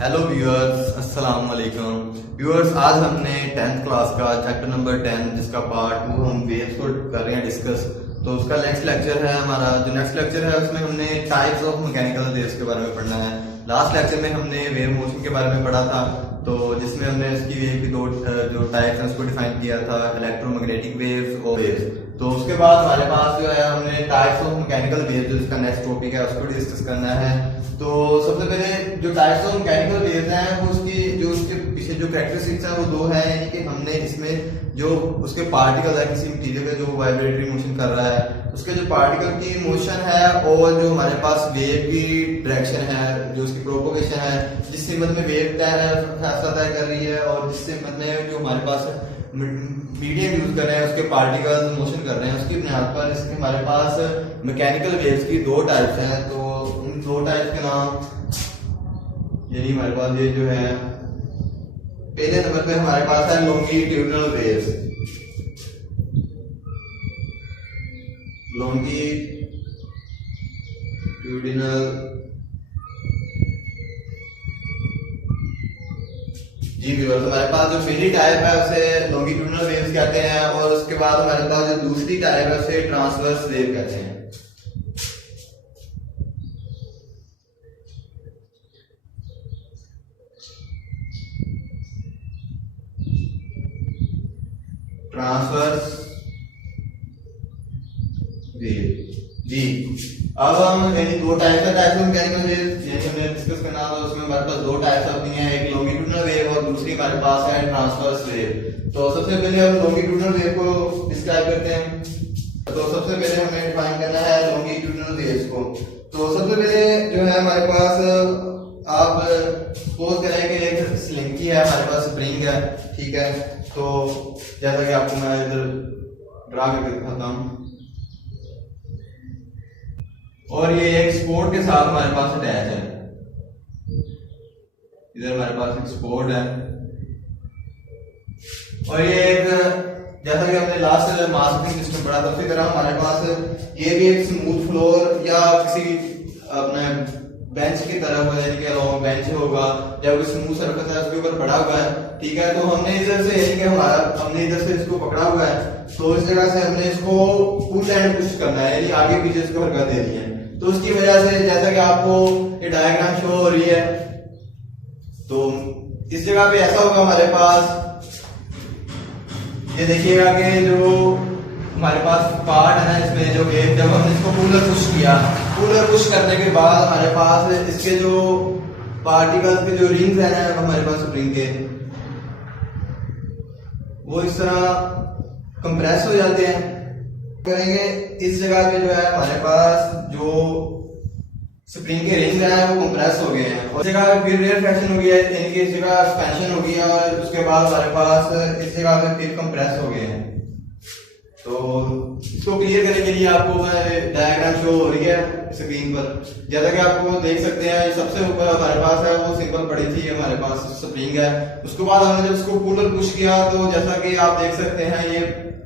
Hello viewers, अस्सलाम वालेकुम viewers. आज हमने 10th क्लास का चैप्टर नंबर 10 जिसका पार्ट 2 हम वेव्स को कर रहे हैं डिस्कस। तो उसका नेक्स्ट लेक्चर है हमारा। जो नेक्स्ट लेक्चर है उसमें हमने टाइप्स ऑफ मैकेनिकल वेव्स के बारे में पढ़ना है। लास्ट लेक्चर में हमने वेव मोशन के बारे में पढ़ा था, तो जिसमें हमने उसकी वेव की दो जो टाइप्स हैं उसको डिफाइन किया था, इलेक्ट्रोमैग्नेटिक वेव्स और वेव्स। तो उसके बाद हमारे पास जो है हमने टाइप्स ऑफ मैकेनिकल वेव्स जो इसका नेक्स्ट टॉपिक है उसको डिस्कस करना है। तो सबसे पहले जो टाइप्स ऑफ मैकेनिकल वेव्स हैं वो उसके पीछे जो कैरेक्टरिस्टिक्स हैं वो दो हैं, यानी कि हमने इसमें जो उसके पार्टिकल है किसी मटीरियल का जो वाइब्रेटरी मोशन कर रहा है उसके जो पार्टिकल की मोशन है और जो हमारे पास वेव की डायरेक्शन है, जो उसकी प्रोपोगेशन है, जिस सिमत में वेव फैसला तय कर रही है और जिस सिमत में जो हमारे पास मीडियम यूज कर रहे हैं उसके पार्टिकल्स मोशन कर रहे हैं, उसकी बुनियाद पर इसके हमारे पास मैकेनिकल वेव्स की दो टाइप्स हैं। तो उन दो टाइप्स के नाम यानी हमारे पास ये जो है पहले नंबर पे हमारे पास है लॉन्गिट्यूडिनल वेव्स। लॉन्गिट्यूडिनल जी व्यूअर्स, हमारे पास जो पहली टाइप है उसे लॉन्गिट्यूडिनल वेव्स कहते हैं और उसके बाद हमारे पास जो दूसरी टाइप है उसे ट्रांसवर्स वेव कहते हैं। ट्रांसवर्स वेव जी। अब हम यानी दो टाइप्स ऑफ मैकेनिकल वेव्स यानी हमने डिस्कस करना था, उसमें हमारे पास दो टाइप्स होती हैं, एक लॉन्गिट्यूडिनल वेव और दूसरी हमारे पास है ट्रांसवर्स वेव। तो सबसे पहले हम लॉन्गिट्यूडिनल वेव को डिस्क्राइब करते हैं। तो सबसे पहले हमें डिफाइन करना है लॉन्गिट्यूडिनल वेव्स को। तो सबसे पहले जो है हमारे पास आप सपोज करें कि एक स्लिंकी है, हमारे पास स्प्रिंग है, ठीक है। तो जैसा कि आपको मैं इधर ड्रा करके दिखाता हूं, और ये एक सपोर्ट के साथ हमारे पास अटैच है। इधर हमारे पास एक सपोर्ट है और ये एक, जैसा कि हमने लास्ट मास्किंग सिस्टम पढ़ा था उसी तरह हमारे पास ये भी एक स्मूथ फ्लोर या किसी अपने बेंच की तरह हो, यानी कि लॉन्ग बेंच होगा या कोई स्मूथ सरफेस है उसके ऊपर पड़ा हुआ है, ठीक है। तो हमने इधर से यानी कि हमने इधर से इसको पकड़ा हुआ है, तो इस जगह से हमने इसको पुश एंड पुश करना है, यानी आगे पीछे इसको हरकत देनी है। तो उसकी वजह से जैसा कि आपको ये डायग्राम शो हो रही है, तो इस जगह पे ऐसा होगा हमारे पास, ये देखिएगा कि जो हमारे पास पार्ट है ना इसमें जो वेव, जब हमने इसको पुलर पुश किया, पुलर पुश करने के बाद हमारे पास इसके जो पार्टिकल्स के जो रिंग्स है ना हमारे पास स्प्रिंग के, वो इस तरह कंप्रेस हो जाते हैं। करेंगे इस जगह पे जो है हमारे पास जो स्प्रिंग के रिंग है वो कंप्रेस हो गए हैं और इस जगह फिर रेयरफेक्शन हो गया है, यानी कि इस जगह एक्सपेंशन हो गया और उसके बाद हमारे पास इस जगह पे फिर कंप्रेस हो गए हैं। तो इसको क्लियर करने के लिए आपको डायग्राम शो हो रही है स्क्रीन पर, जैसा कि आपको देख सकते हैं। सबसे ऊपर हमारे पास है वो सिंपल पड़ी थी, हमारे पास स्प्रिंग है। उसके बाद हमने जब इसको पुलर पुश किया तो जैसा कि आप देख सकते हैं ये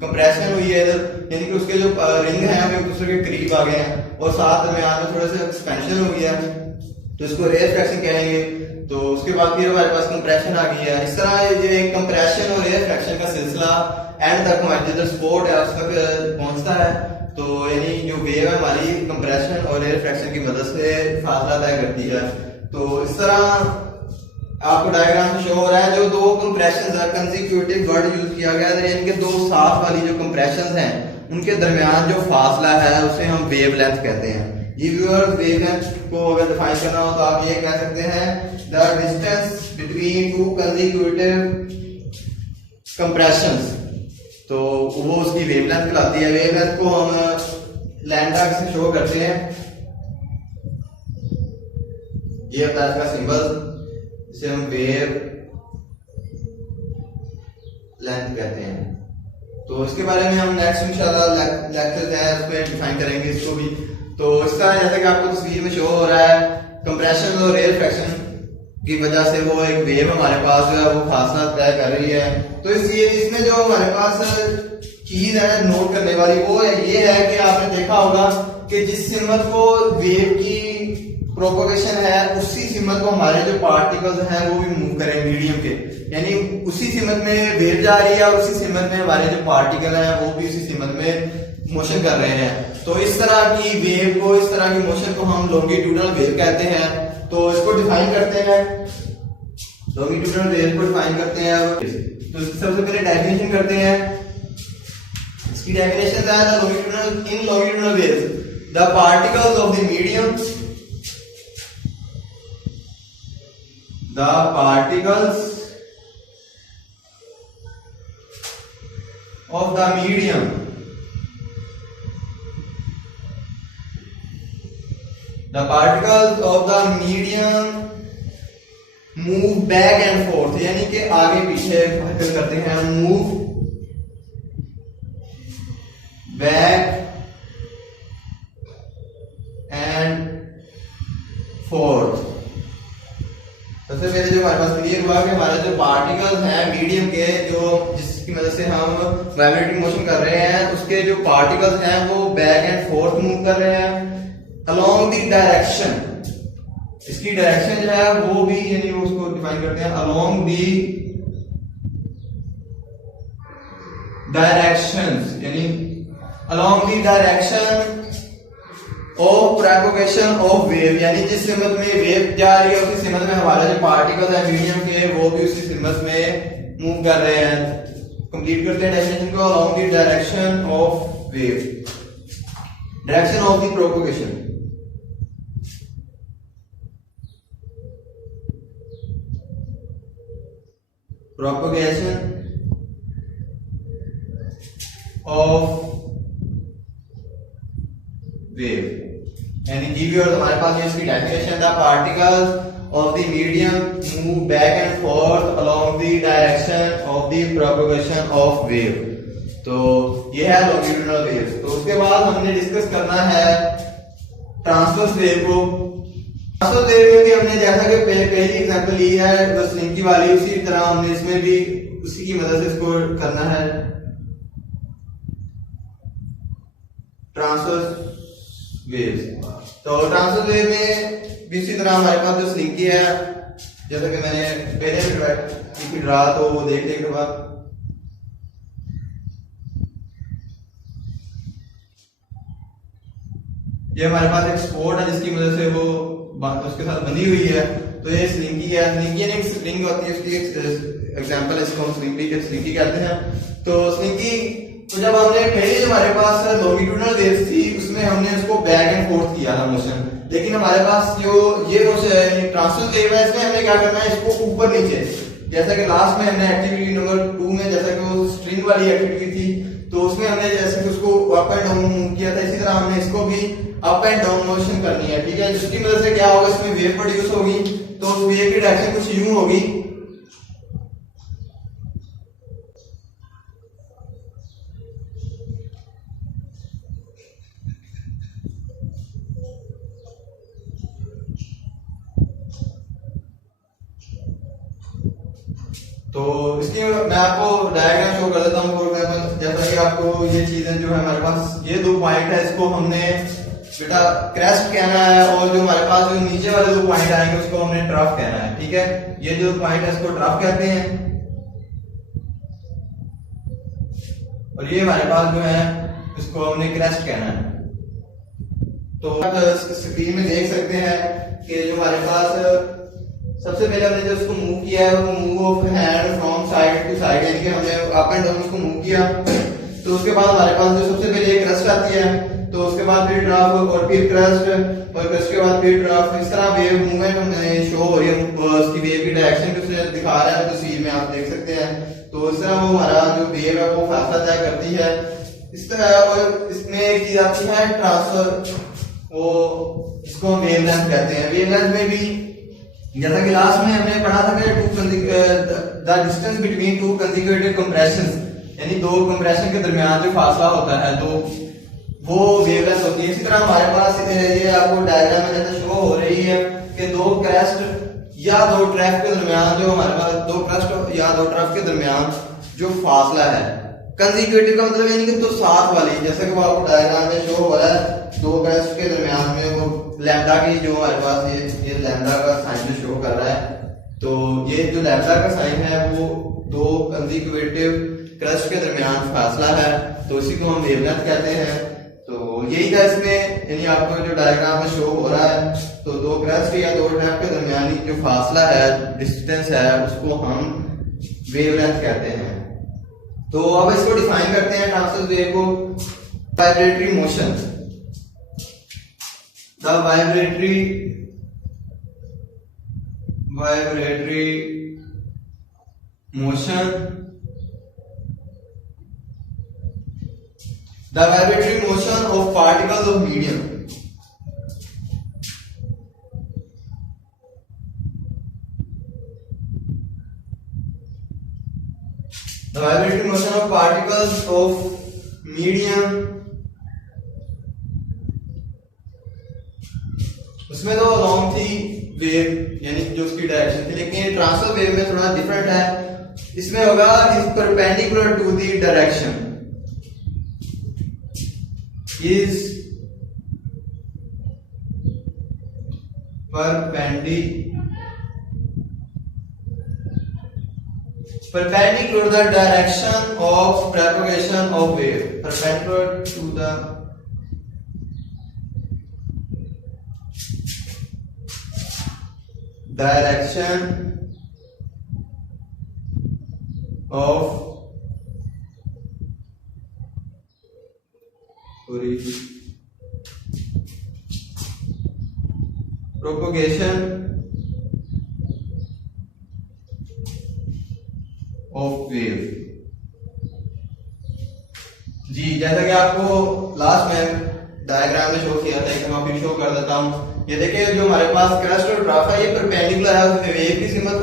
कंप्रेशन हुई है इधर, यानी कि उसके जो रिंग हैं वो एक दूसरे के करीब आ गए हैं और साथ में यहाँ पे थोड़ा सा एक्सपेंशन हो गया, तो इसको रेयरफेक्शन कहेंगे। तो उसके बाद फिर हमारे पास कंप्रेशन आ गई है। इस तरह ये कंप्रेशन और रेयरफेक्शन का सिलसिला एंड तक हमारे जिधर स्पोर्ट है उस तक पहुंचता है। तो यानी जो वेव है हमारी कंप्रेशन और रेयरफेक्शन की मदद से फासला तय करती है। तो इस तरह आपको डायग्राम में शो हो रहा है जो दो कंप्रेशंस है, कंसेक्यूटिव वर्ड यूज किया गया है, यानी कि दो साथ वाली जो कंप्रेशंस हैं उनके दरमियान जो फासला है उसे हम वेवलेंथ कहते हैं। जी व्यूअर्स, वेवलेंथ को अगर डिफाइन करना हो तो आप ये कह सकते हैं the distance between two consecutive compressions, तो वो उसकी वेवलेंथ कहलाती है। वेवलेंथ को हम लैम्डा से शो करते हैं, ये होता है इसका सिंबल, इसे हम वेव लेंथ कहते हैं। तो इसके बारे में हम नेक्स्ट इंशाल्लाह लेक्चर है उस पर डिफाइन करेंगे इसको भी। तो इसका जैसा कि आपको तस्वीर में शो हो रहा है, कंप्रेशन और रेयरफेक्शन की वजह से वो एक वेव हमारे पास जो है वो फासला तय कर रही है। तो इसमें जो हमारे पास चीज है नोट करने वाली वो ये है कि आपने देखा होगा कि जिस सिमत को वेव की प्रोपोगेशन है उसी सिमत को हमारे जो पार्टिकल्स हैं वो भी मूव करें मीडियम के, यानी उसी सिमत में वेव जा रही है और उसी सिमत में हमारे जो पार्टिकल हैं वो भी उसी सिमत में मोशन कर रहे हैं। तो इस तरह की वेव को, इस तरह की मोशन को हम लॉन्गिट्यूडनल वेव कहते हैं। तो इसको डिफाइन करते हैं, लॉन्गिट्यूडनल वेव को डिफाइन करते हैं। तो सबसे पहले डेफिनेशन करते हैं। इसकी डेफिनेशन है in longitudinal waves the particles of the medium, the particles of the medium move back and forth, यानी कि आगे पीछे हरकत करते हैं। Move back and fourth. सबसे पहले जो हमारे पास क्लियर हुआ कि हमारे जो पार्टिकल्स हैं मीडियम के, जो जिसकी मदद से हम ग्रेविटेटिंग मोशन कर रहे हैं, उसके जो पार्टिकल्स हैं वो बैक एंड फोर्थ मूव कर रहे हैं अलोंग द डायरेक्शन। इसकी डायरेक्शन जो है वो भी, यानी उसको डिफाइन करते हैं अलोंग द डायरेक्शंस, यानी along the direction of propagation of wave, यानी जिस सिमत में वेव जा रही है उसी सिमत में हमारे जो पार्टिकल्स हैं मीडियम के वो भी उसी सिमत में मूव कर रहे हैं। कंप्लीट करते हैं डेफिनेशन को। Along the direction of wave, direction of the propagation. Propagation of wave, यानी जीवी और हमारे पास ये इसकी डेफिनेशन था, particles of the medium move back and fourth along the direction of the propagation of wave. तो ये है लॉन्गिट्यूडिनल वेव। तो उसके बाद हमने डिस्कस करना है ट्रांसवर्स वेव को। ट्रांसवर्स वेव में भी हमने जैसा कि पहली एग्जांपल ली है बस लिंकी वाली, उसी तरह हमने इसमें भी उसी की मदद से इसको करना है। ट्रांसवर्स वेव्स, तो ट्रांसवर्स वेव में भी इसी तरह हमारे पास जो स्लिंकी है, जैसा कि मैंने पहले ड्रा तो वो देख लेने के बाद ये हमारे पास एक स्पोर्ट है जिसकी मदद से वो उसके साथ बंधी हुई है। तो ये स्लिंकी है, स्लिंकी यानी एक स्प्रिंग होती है, उसकी एक एग्जांपल है, इसको हम स्लिंकी कहते हैं। तो स्लिंकी, तो जब हमने पहले जो हमारे पास लॉन्गिट्यूडिनल वेव्स थी उसमें हमने उसको बैक एंड फोर्थ किया था मोशन, लेकिन हमारे पास जो ये मोशन ट्रांसवर्स वेव है इसमें हमने क्या करना है, इसको ऊपर नीचे, जैसा कि लास्ट में हमने एक्टिविटी नंबर 2 में जैसा कि वो स्ट्रिंग वाली एक्टिविटी थी तो उसमें हमने जैसे कि उसको अप एंड डाउन मूव किया था, इसी तरह हमने इसको भी अप एंड डाउन मोशन करनी है। ठीक है, जिसकी वजह से क्या होगा, इसमें वेव प्रोड्यूस होगी। तो उस वेव की डायरेक्शन कुछ यूं होगी, तो इसकी मैं आपको डायग्राम शो कर देता हूँ। फॉर एग्जाम्पल जैसा कि आपको ये चीजें जो है हमारे पास ये 2 पॉइंट है, इसको हमने बेटा क्रेस्ट कहना है, और जो हमारे पास जो नीचे वाले 2 पॉइंट आएंगे उसको हमने ट्रफ कहना है। ठीक है, ये जो पॉइंट है इसको ट्रफ कहते हैं, और ये हमारे पास जो है इसको हमने क्रेस्ट कहना है। तो आप स्क्रीन में देख सकते हैं कि जो हमारे पास सबसे पहले हमने जो इसको मूव किया है वो move of hand from side to side, यानी कि हमने अप एंड डाउन उसको मूव किया। तो उसके बाद हमारे पास जो सबसे पहले एक क्रस्ट आती है, तो उसके बाद फिर ड्राफ और फिर क्रस्ट, और क्रस्ट के बाद फिर ड्राफ। इस तरह वेव मूवमेंट हमें शो हो रही है, उसकी वेव की डायरेक्शन भी उसे दिखा रहा है तस्वीर में, आप देख सकते हैं। तो इस तरह वो हमारा जो वेव है वो फासला तय करती है इस तरह। और इसमें एक चीज आती है ट्रांसफर, वो इसको हम वेवलेंथ कहते हैं। वेवलेंथ में भी जैसा कि लास्ट में हमने पढ़ा था कि the distance between 2 consecutive compressions, यानी 2 कंप्रेशन के दरमियान जो फासला होता है तो वो वेवलेंथ होती है। इसी तरह हमारे पास ये आपको डायग्राम में जैसे शो हो रही है कि 2 क्रस्ट या 2 ट्रैफ के दरमियान जो हमारे पास 2 क्रस्ट या 2 ट्रैफ के दरमियान जो फासला है, कंसेक्यूटिव का मतलब यानी कि तो साथ वाली, जैसे कि वो आपको डायग्राम में शो हो रहा है 2 क्रस्ट के दरमियान में वो लैम्डा की जो हमारे पास ये लैम्डा का साइन जो शो कर रहा है, तो ये जो लैम्डा का साइन है वो दो कंसेक्यूटिव क्रस्ट के दरमियान फासला है, तो इसी को हम वेवलेंथ कहते हैं। तो यही था इसमें, यानी आपको जो डायग्राम में शो हो रहा है, तो दो क्रस्ट या दो ट्रैप के दरमियानी जो फासला है, डिस्टेंस है, उसको हम वेवलेंथ कहते हैं। तो अब इसको डिफाइन करते हैं ट्रांसवर्स वेव को। Vibratory motion, the vibratory motion, the vibratory motion of particles of medium, the vibratory motion of particles of medium, उसमें तो लॉन्ग थी वेव, यानी जो उसकी डायरेक्शन थी, लेकिन ट्रांसफर वेव में थोड़ा डिफरेंट है। इसमें होगा is perpendicular to the direction, is perpendicular to the direction of propagation of wave, perpendicular to the direction of propagation of wave। जी, जैसा कि आपको लास्ट में डायग्राम में शो किया था, एक मैं फिर शो कर देता हूं। ये देखिए, जो हमारे पास क्रस्ट और ट्रफ है, ये परपेंडिकुलर है, उसमें वेव की सिमत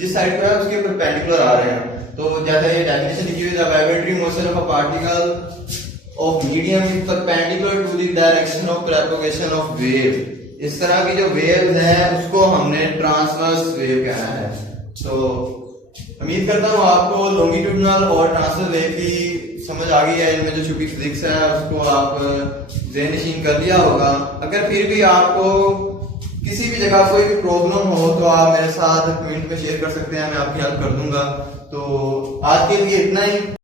जिस साइड पर है उसके परपेंडिकुलर आ रहे हैं। तो जैसा ये डेफिनेशन लिखी हुई है, the vibratory motion of a particle of medium is perpendicular to the direction of propagation of wave. इस तरह की जो वेव्स हैं उसको हमने ट्रांसवर्स वेव कहना है। तो उम्मीद करता हूँ आपको लॉन्गिट्यूडनल और ट्रांसवर्स वेव की समझ आ गई है। इनमें जो छुपी फिजिक्स है उसको आप ज़हन-नशीन कर लिया होगा। अगर फिर भी आपको किसी भी जगह कोई भी प्रॉब्लम हो तो आप मेरे साथ कमेंट में शेयर कर सकते हैं, मैं आपकी हेल्प कर दूंगा। तो आज के लिए इतना ही।